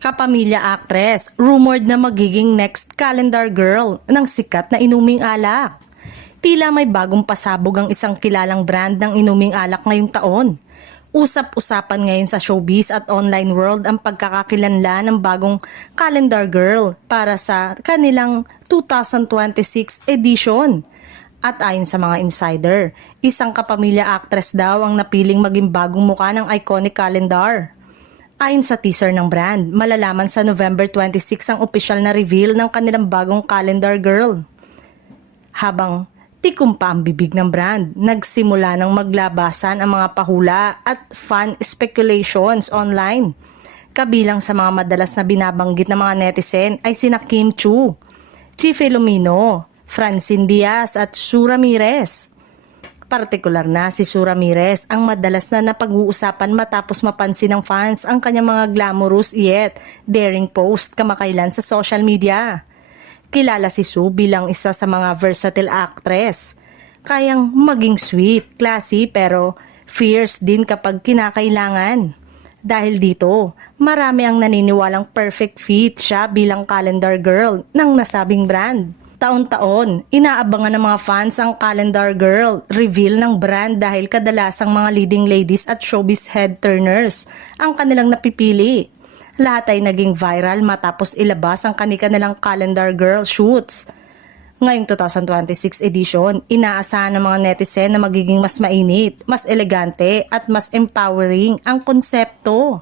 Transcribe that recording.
Kapamilya actress, rumored na magiging next calendar girl ng sikat na inuming alak. Tila may bagong pasabog ang isang kilalang brand ng inuming alak ngayong taon. Usap-usapan ngayon sa showbiz at online world ang pagkakakilanlan ng bagong calendar girl para sa kanilang 2026 edition. At ayon sa mga insider, isang kapamilya actress daw ang napiling maging bagong muka ng iconic calendar. Ayon sa teaser ng brand, malalaman sa November 26 ang opisyal na reveal ng kanilang bagong calendar girl. Habang tikom pa ang bibig ng brand, nagsimula ng maglabasan ang mga pahula at fan speculations online. Kabilang sa mga madalas na binabanggit ng mga netizen ay sina Kim Chiu, Chi Filomeno, Francine Diaz at Sue Ramirez. Partikular na si Sue Ramirez ang madalas na napag-uusapan matapos mapansin ng fans ang kanyang mga glamorous yet daring post kamakailan sa social media. Kilala si Sue bilang isa sa mga versatile actress. Kayang maging sweet, classy pero fierce din kapag kinakailangan. Dahil dito, marami ang naniniwalang perfect fit siya bilang calendar girl ng nasabing brand. Taon-taon, inaabangan ng mga fans ang calendar girl reveal ng brand dahil kadalasang mga leading ladies at showbiz head-turners ang kanilang napipili. Lahat ay naging viral matapos ilabas ang kanilang calendar girl shoots. Ngayong 2026 edition, inaasahan ng mga netizen na magiging mas mainit, mas elegante at mas empowering ang konsepto.